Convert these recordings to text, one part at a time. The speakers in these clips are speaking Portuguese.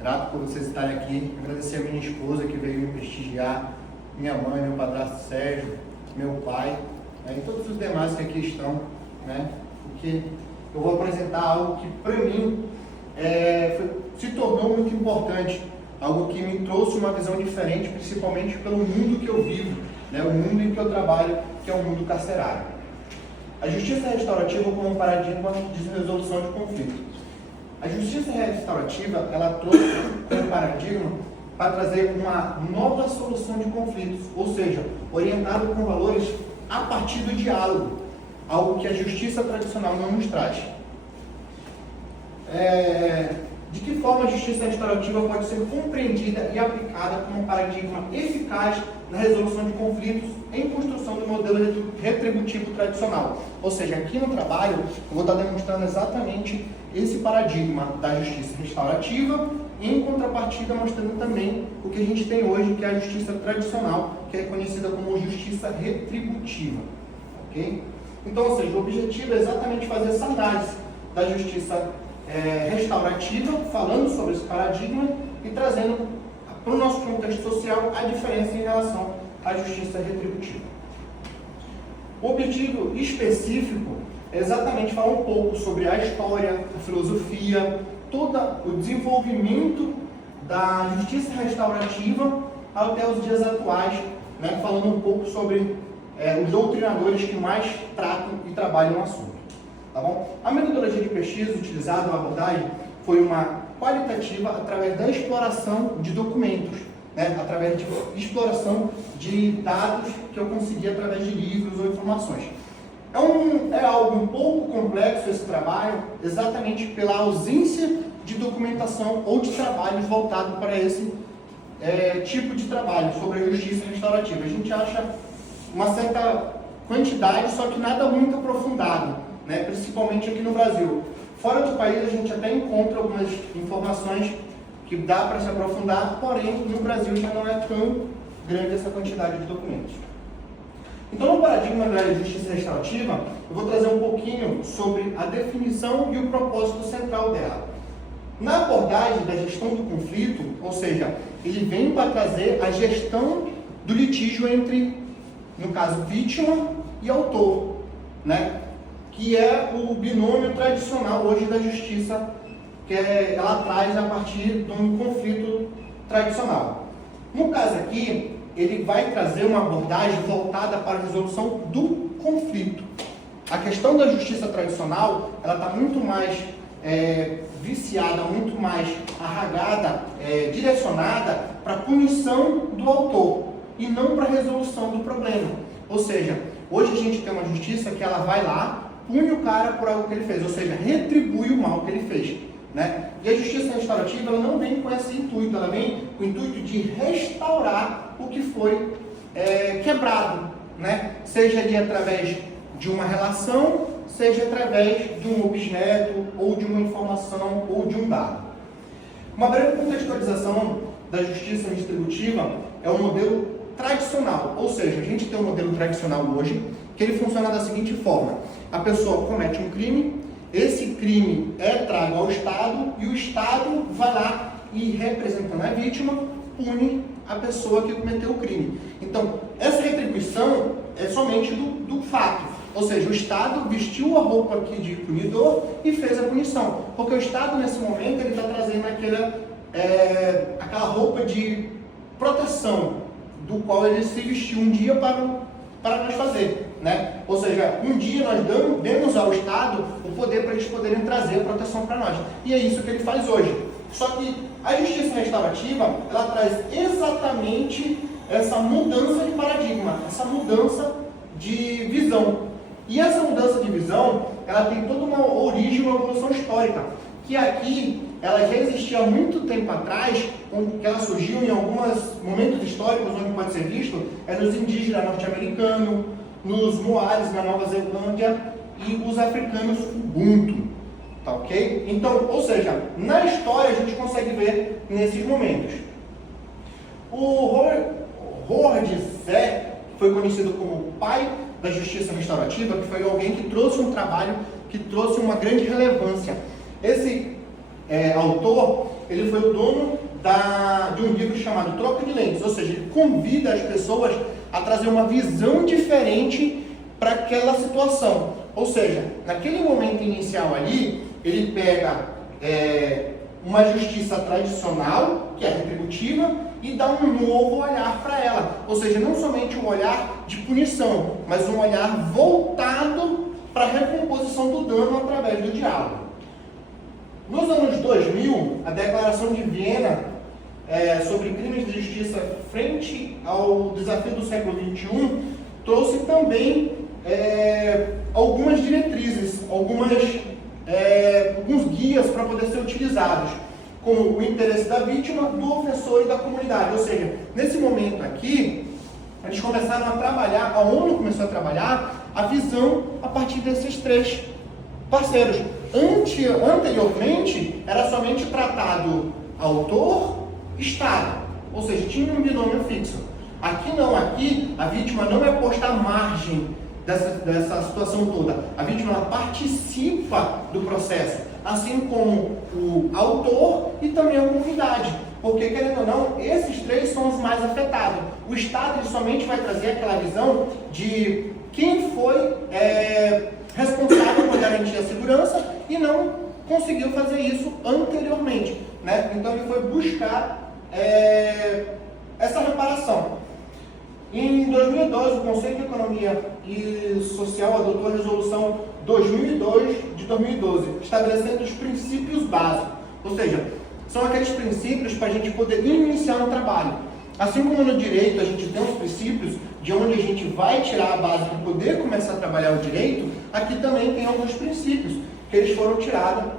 Grato por vocês estarem aqui. Agradecer a minha esposa que veio me prestigiar, minha mãe, meu padrasto Sérgio, meu pai, e todos os demais que aqui estão, né? Porque eu vou apresentar algo que para mim se tornou muito importante, algo que me trouxe uma visão diferente, principalmente pelo mundo que eu vivo, né? O mundo em que eu trabalho, que é o mundo carcerário. A justiça restaurativa como um paradigma de resolução de conflito. A justiça restaurativa, ela trouxe como paradigma para trazer uma nova solução de conflitos, ou seja, orientado com valores a partir do diálogo, algo que a justiça tradicional não nos traz. De que forma a justiça restaurativa pode ser compreendida e aplicada como um paradigma eficaz na resolução de conflitos em construção do modelo retributivo tradicional? Ou seja, aqui no trabalho eu vou estar demonstrando exatamente esse paradigma da justiça restaurativa, em contrapartida mostrando também o que a gente tem hoje, que é a justiça tradicional, que é conhecida como justiça retributiva. Ok? Então, ou seja, o objetivo é exatamente fazer essa análise da justiça restaurativa, falando sobre esse paradigma e trazendo para o nosso contexto social a diferença em relação à justiça retributiva. O objetivo específico é exatamente falar um pouco sobre a história, a filosofia, todo o desenvolvimento da justiça restaurativa até os dias atuais, né, falando um pouco sobre os doutrinadores que mais tratam e trabalham no assunto. Tá bom? A metodologia de pesquisa utilizada, a abordagem, foi uma qualitativa através da exploração de documentos, né, através de exploração de dados que eu consegui através de livros ou informações. É algo um pouco complexo esse trabalho, exatamente pela ausência de documentação ou de trabalhos voltados para esse tipo de trabalho sobre a justiça restaurativa. A gente acha uma certa quantidade, só que nada muito aprofundado, né? Principalmente aqui no Brasil. Fora do país a gente até encontra algumas informações que dá para se aprofundar, porém no Brasil já não é tão grande essa quantidade de documentos. Então, no paradigma da justiça restaurativa, eu vou trazer um pouquinho sobre a definição e o propósito central dela. Na abordagem da gestão do conflito, ou seja, ele vem para trazer a gestão do litígio entre, no caso, vítima e autor, né? Que é o binômio tradicional hoje da justiça, que ela traz a partir de um conflito tradicional. No caso aqui, ele vai trazer uma abordagem voltada para a resolução do conflito. A questão da justiça tradicional, ela está muito mais viciada, muito mais arragada, direcionada para a punição do autor e não para a resolução do problema. Ou seja, hoje a gente tem uma justiça que ela vai lá, pune o cara por algo que ele fez, ou seja, retribui o mal que ele fez, né? E a justiça restaurativa, ela não vem com esse intuito, ela vem com o intuito de restaurar o que foi quebrado, né? Seja ali através de uma relação, seja através de um objeto, ou de uma informação, ou de um dado. Uma breve contextualização da justiça redistributiva é um modelo tradicional, ou seja, a gente tem um modelo tradicional hoje, que ele funciona da seguinte forma: a pessoa comete um crime, esse crime é trago ao Estado e o Estado vai lá e, representando a vítima, pune a pessoa que cometeu o crime. Então, essa retribuição é somente do fato, ou seja, o Estado vestiu a roupa aqui de punidor e fez a punição, porque o Estado nesse momento ele está trazendo aquela roupa de proteção do qual ele se vestiu um dia para nós fazer, né? Ou seja, um dia nós demos ao Estado o poder para eles poderem trazer a proteção para nós. E é isso que ele faz hoje. Só que a justiça restaurativa, ela traz exatamente essa mudança de paradigma, essa mudança de visão. E essa mudança de visão, ela tem toda uma origem, uma evolução histórica, que aqui ela já existia há muito tempo atrás, que ela surgiu em alguns momentos históricos, onde pode ser visto, nos indígenas norte-americanos, nos moares na Nova Zelândia e os africanos Ubuntu, tá ok? Então, ou seja, na história a gente consegue ver nesses momentos. O Howard Zinn foi conhecido como o pai da justiça restaurativa, que foi alguém que trouxe um trabalho que trouxe uma grande relevância. Esse autor, ele foi o dono de um livro chamado Troca de Lentes, ou seja, ele convida as pessoas a trazer uma visão diferente para aquela situação. Ou seja, naquele momento inicial ali, ele pega uma justiça tradicional, que é retributiva, e dá um novo olhar para ela. Ou seja, não somente um olhar de punição, mas um olhar voltado para a recomposição do dano através do diálogo. Nos anos 2000, a Declaração de Viena sobre crimes de justiça frente ao desafio do século XXI trouxe também algumas diretrizes, alguns guias para poder ser utilizados, como o interesse da vítima, do ofensor e da comunidade. Ou seja, nesse momento aqui, eles começaram a trabalhar, a ONU começou a trabalhar a visão a partir desses três parceiros. Anteriormente, era somente tratado autor-estado, ou seja, tinha um binômio fixo. Aqui não, aqui a vítima não é posta à margem dessa situação toda. A vítima participa do processo, assim como o autor e também a comunidade. Porque, querendo ou não, esses três são os mais afetados. O Estado ele somente vai trazer aquela visão de quem foi responsável por garantir a segurança e não conseguiu fazer isso anteriormente, né? Então ele foi buscar essa reparação. Em 2012, o Conselho de Economia e Social adotou a Resolução 2002 de 2012, estabelecendo os princípios básicos, ou seja, são aqueles princípios para a gente poder iniciar um trabalho. Assim como no direito a gente tem os princípios de onde a gente vai tirar a base para poder começar a trabalhar o direito, aqui também tem alguns princípios que eles foram tirados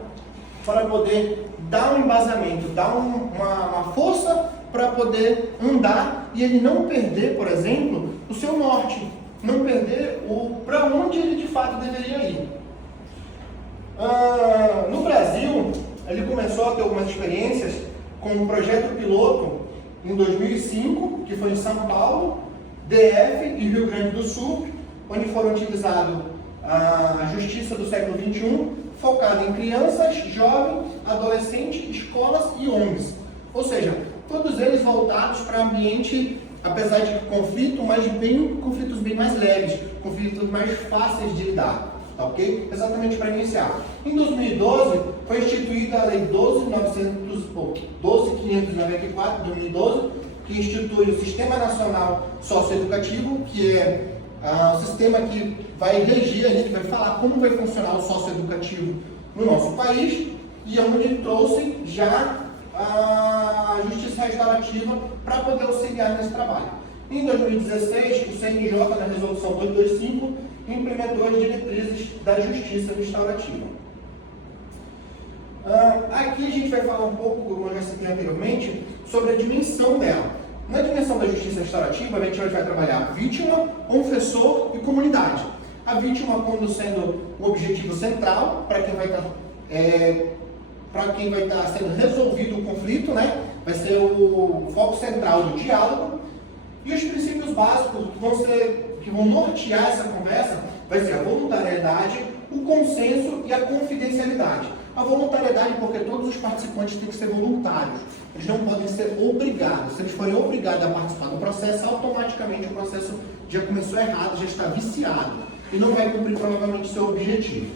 para poder dar um embasamento, dar uma força para poder andar e ele não perder, por exemplo, o seu norte, não perder para onde ele de fato deveria ir. No Brasil, ele começou a ter algumas experiências com um projeto piloto em 2005, que foi em São Paulo, DF e Rio Grande do Sul, onde foram utilizados a justiça do século XXI, focada em crianças, jovens, adolescentes, escolas e ONGs. Ou seja, todos eles voltados para ambiente, apesar de conflito, mas conflitos bem mais leves, conflitos mais fáceis de lidar. Tá, ok? Exatamente para iniciar. Em 2012, foi instituída a Lei 12.594, de 2012, que institui o Sistema Nacional Socioeducativo, que é o sistema que vai regir, que vai falar como vai funcionar o socioeducativo no nosso país, e onde trouxe já a justiça restaurativa para poder auxiliar nesse trabalho. Em 2016, o CNJ, na Resolução 225, implementou as diretrizes da justiça restaurativa. Aqui a gente vai falar um pouco, como eu já citei anteriormente, sobre a dimensão dela. Na dimensão da justiça restaurativa, a gente vai trabalhar vítima, ofensor e comunidade. A vítima como sendo o objetivo central para quem vai estar sendo resolvido o conflito, né? Vai ser o foco central do diálogo. E os princípios básicos que vão nortear essa conversa vai ser a voluntariedade, o consenso e a confidencialidade. A voluntariedade porque todos os participantes têm que ser voluntários. Eles não podem ser obrigados. Se eles forem obrigados a participar do processo, automaticamente o processo já começou errado, já está viciado e não vai cumprir provavelmente seu objetivo.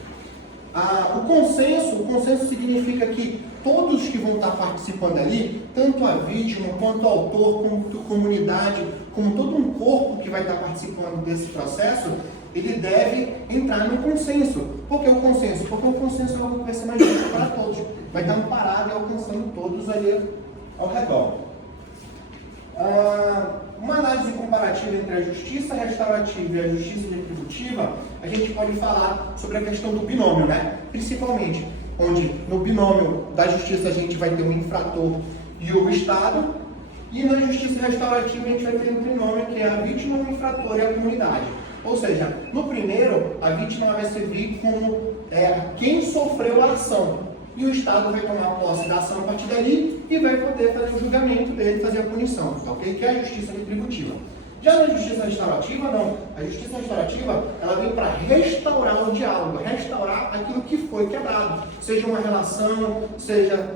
O consenso significa que todos que vão estar participando ali, tanto a vítima, quanto o autor, quanto a comunidade, como todo um corpo que vai estar participando desse processo, ele deve entrar no consenso. Por que o consenso? Porque o consenso é algo que vai ser mais justo para todos. Vai estar amparado e alcançando todos ali ao redor. Uma análise comparativa entre a justiça restaurativa e a justiça retributiva, a gente pode falar sobre a questão do binômio, né? Principalmente, onde no binômio da justiça a gente vai ter um infrator e o Estado, e na justiça restaurativa a gente vai ter um binômio que é a vítima, o infrator e a comunidade. Ou seja, no primeiro, a vítima vai servir como quem sofreu a ação. E o Estado vai tomar posse da ação a partir dali e vai poder fazer o julgamento dele, fazer a punição, tá, ok? Que é a justiça retributiva. Já na justiça restaurativa, não. A justiça restaurativa, ela vem para restaurar o diálogo, restaurar aquilo que foi quebrado. Seja uma relação, seja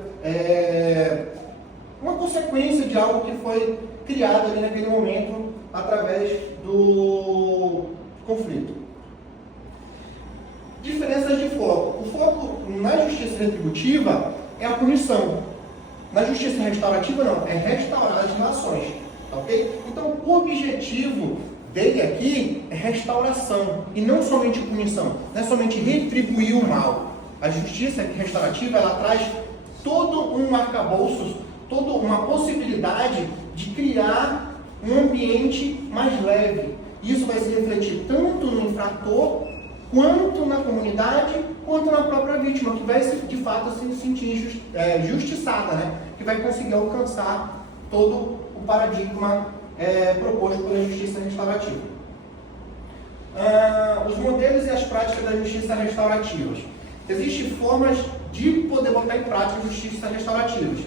uma consequência de algo que foi criado ali naquele momento através do conflito. Diferenças de foco. O foco na justiça retributiva é a punição. Na justiça restaurativa não, é restaurar as relações, ok? Então o objetivo dele aqui é restauração e não somente punição, não é somente retribuir o mal. A justiça restaurativa, ela traz todo um arcabouço, toda uma possibilidade de criar um ambiente mais leve. Isso vai se refletir tanto no infrator, quanto na comunidade, quanto na própria vítima, que vai de fato se sentir justiçada, né? Que vai conseguir alcançar todo o paradigma proposto pela justiça restaurativa. Os modelos e as práticas da justiça restaurativa. Existem formas de poder botar em prática a justiça restaurativa.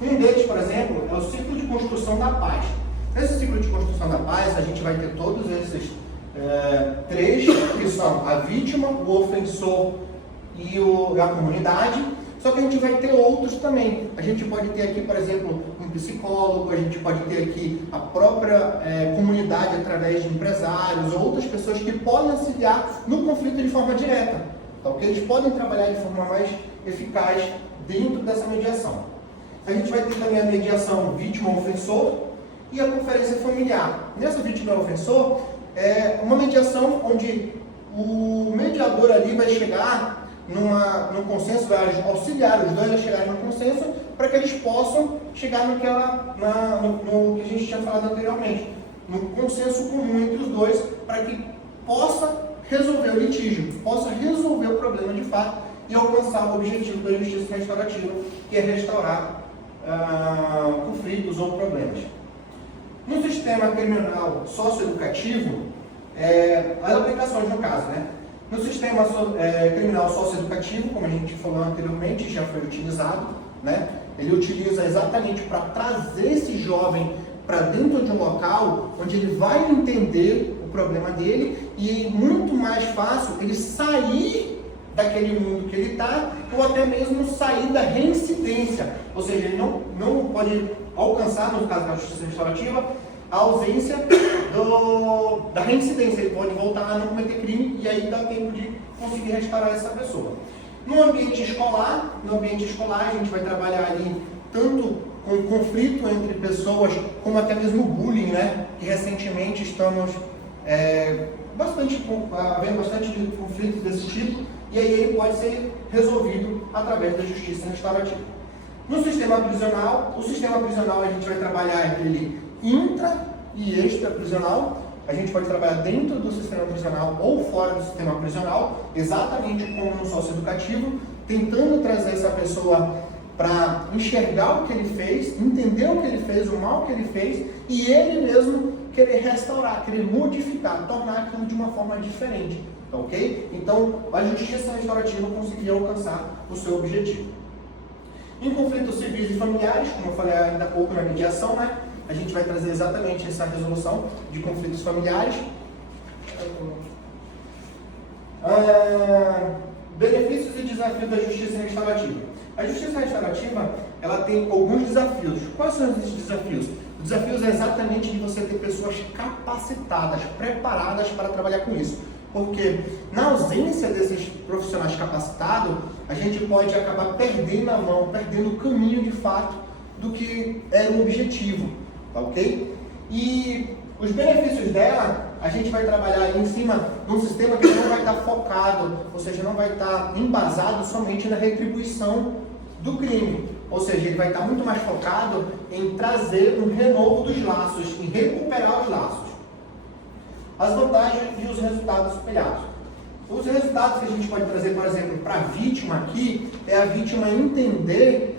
Um deles, por exemplo, é o ciclo de construção da paz. Nesse ciclo de construção da paz, a gente vai ter todos esses três, que são a vítima, o ofensor e a comunidade. Só que a gente vai ter outros também. A gente pode ter aqui, por exemplo, um psicólogo, a gente pode ter aqui a própria comunidade através de empresários, ou outras pessoas que podem auxiliar no conflito de forma direta. Então, que eles podem trabalhar de forma mais eficaz dentro dessa mediação. A gente vai ter também a mediação vítima-ofensor e a conferência familiar. Nessa vítima-ofensor, é uma mediação onde o mediador ali vai chegar num consenso, vai auxiliar os dois a chegarem no consenso, para que eles possam chegar no que a gente tinha falado anteriormente, no consenso comum entre os dois, para que possa resolver o litígio, possa resolver o problema de fato e alcançar o objetivo da justiça restaurativa, que é restaurar conflitos ou problemas. No sistema criminal socioeducativo, as aplicações no caso, né? No sistema criminal socioeducativo, como a gente falou anteriormente, já foi utilizado, né? Ele utiliza exatamente para trazer esse jovem para dentro de um local onde ele vai entender o problema dele e muito mais fácil ele sair daquele mundo que ele está, ou até mesmo sair da reincidência. Ou seja, ele não pode alcançar, no caso da justiça restaurativa, a ausência da reincidência. Ele pode voltar a não cometer crime e aí dá tempo de conseguir restaurar essa pessoa. No ambiente escolar, a gente vai trabalhar ali tanto com conflito entre pessoas, como até mesmo bullying, né? Que recentemente estamos havendo bastante conflitos desse tipo, e aí ele pode ser resolvido através da justiça restaurativa. No sistema prisional, a gente vai trabalhar entre ele intra e extra-prisional. A gente pode trabalhar dentro do sistema prisional ou fora do sistema prisional, exatamente como no socioeducativo, tentando trazer essa pessoa para enxergar o que ele fez, entender o que ele fez, o mal que ele fez, e ele mesmo querer restaurar, querer modificar, tornar aquilo de uma forma diferente, ok? Então, a justiça restaurativa conseguiria alcançar o seu objetivo. Em conflitos civis e familiares, como eu falei ainda há pouco na mediação, né? A gente vai trazer exatamente essa resolução de conflitos familiares. Benefícios e desafios da justiça restaurativa. A justiça restaurativa, ela tem alguns desafios. Quais são esses desafios? Os desafios é exatamente de você ter pessoas capacitadas, preparadas para trabalhar com isso. Porque na ausência desses profissionais capacitados, a gente pode acabar perdendo a mão, perdendo o caminho de fato do que era o objetivo, tá ok? E os benefícios dela, a gente vai trabalhar em cima de um sistema que não vai estar focado, ou seja, não vai estar embasado somente na retribuição do crime. Ou seja, ele vai estar muito mais focado em trazer um renovo dos laços, em recuperar os laços. As vantagens e os resultados espelhados. Os resultados que a gente pode trazer, por exemplo, para a vítima aqui, é a vítima entender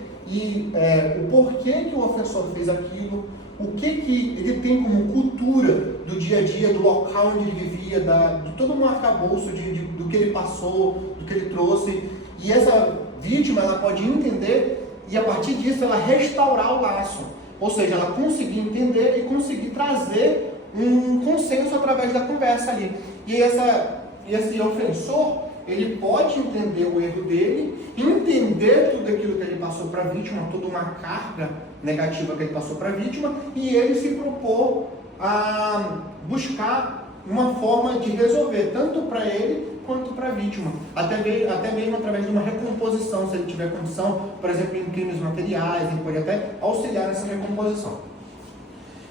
o porquê que o ofensor fez aquilo, o que ele tem como cultura do dia a dia, do local onde ele vivia, de todo um arcabouço do que ele passou, do que ele trouxe. E essa vítima, ela pode entender e a partir disso ela restaurar o laço. Ou seja, ela conseguir entender e conseguir trazer um consenso através da conversa ali. E esse ofensor, ele pode entender o erro dele, entender tudo aquilo que ele passou para a vítima, toda uma carga negativa que ele passou para a vítima, e ele se propor a buscar uma forma de resolver, tanto para ele quanto para a vítima, até mesmo através de uma recomposição, se ele tiver condição, por exemplo, em crimes materiais, ele pode até auxiliar nessa recomposição.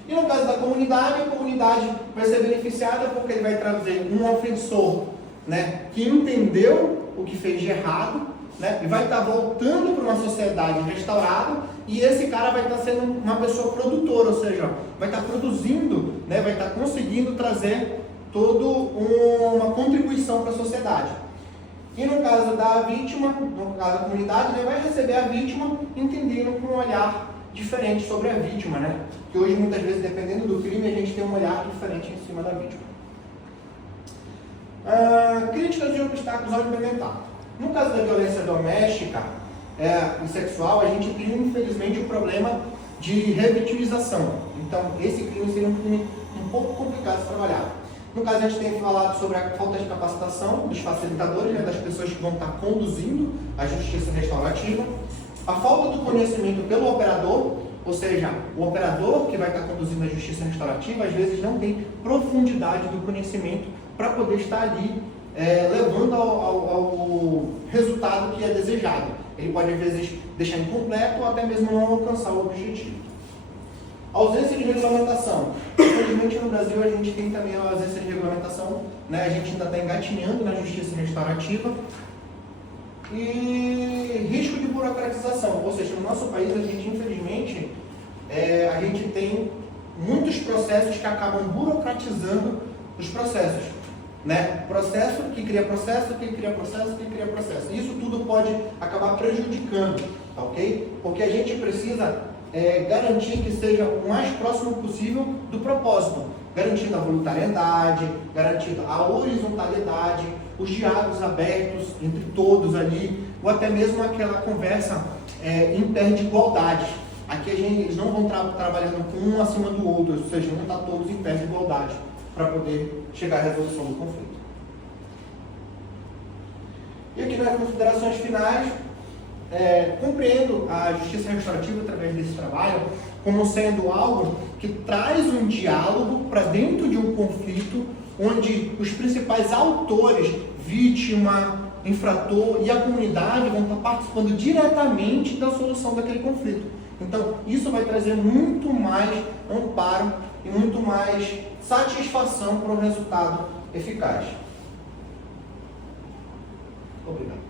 E no caso da comunidade, a comunidade vai ser beneficiada porque ele vai trazer um ofensor, né, que entendeu o que fez de errado, né, e vai estar voltando para uma sociedade restaurada, e esse cara vai estar sendo uma pessoa produtora, ou seja, vai estar produzindo, né, vai estar conseguindo trazer toda uma contribuição para a sociedade. E no caso da vítima, no caso da comunidade, ele vai receber a vítima entendendo com um olhar diferente sobre a vítima, né? Que hoje, muitas vezes, dependendo do crime, a gente tem um olhar diferente em cima da vítima. Críticas e obstáculos ao implementar. No caso da violência doméstica e sexual, a gente tem, infelizmente, um problema de revitimização. Então, esse crime seria um crime um pouco complicado de trabalhar. No caso, a gente tem falado sobre a falta de capacitação dos facilitadores, né, das pessoas que vão estar conduzindo a justiça restaurativa. A falta do conhecimento pelo operador, ou seja, o operador que vai estar conduzindo a justiça restaurativa, às vezes não tem profundidade do conhecimento para poder estar ali levando ao resultado que é desejado. Ele pode, às vezes, deixar incompleto ou até mesmo não alcançar o objetivo. Ausência de regulamentação. Infelizmente, no Brasil, a gente tem também a ausência de regulamentação, né? A gente ainda está engatinhando na justiça restaurativa. E risco de burocratização, ou seja, no nosso país, a gente, infelizmente, a gente tem muitos processos que acabam burocratizando os processos, né? Processo que cria processo, que cria processo, que cria processo. Isso tudo pode acabar prejudicando, tá ok? Porque a gente precisa garantir que seja o mais próximo possível do propósito, garantindo a voluntariedade, garantindo a horizontalidade, os diálogos abertos entre todos ali, ou até mesmo aquela conversa em pé de igualdade. Aqui eles não vão trabalhando com um acima do outro, ou seja, vão estar todos em pé de igualdade para poder chegar à resolução do conflito. E aqui nas considerações finais, compreendo a justiça restaurativa através desse trabalho como sendo algo que traz um diálogo para dentro de um conflito onde os principais autores, vítima, infrator e a comunidade vão estar participando diretamente da solução daquele conflito. Então, isso vai trazer muito mais amparo e muito mais satisfação para um resultado eficaz. Obrigado.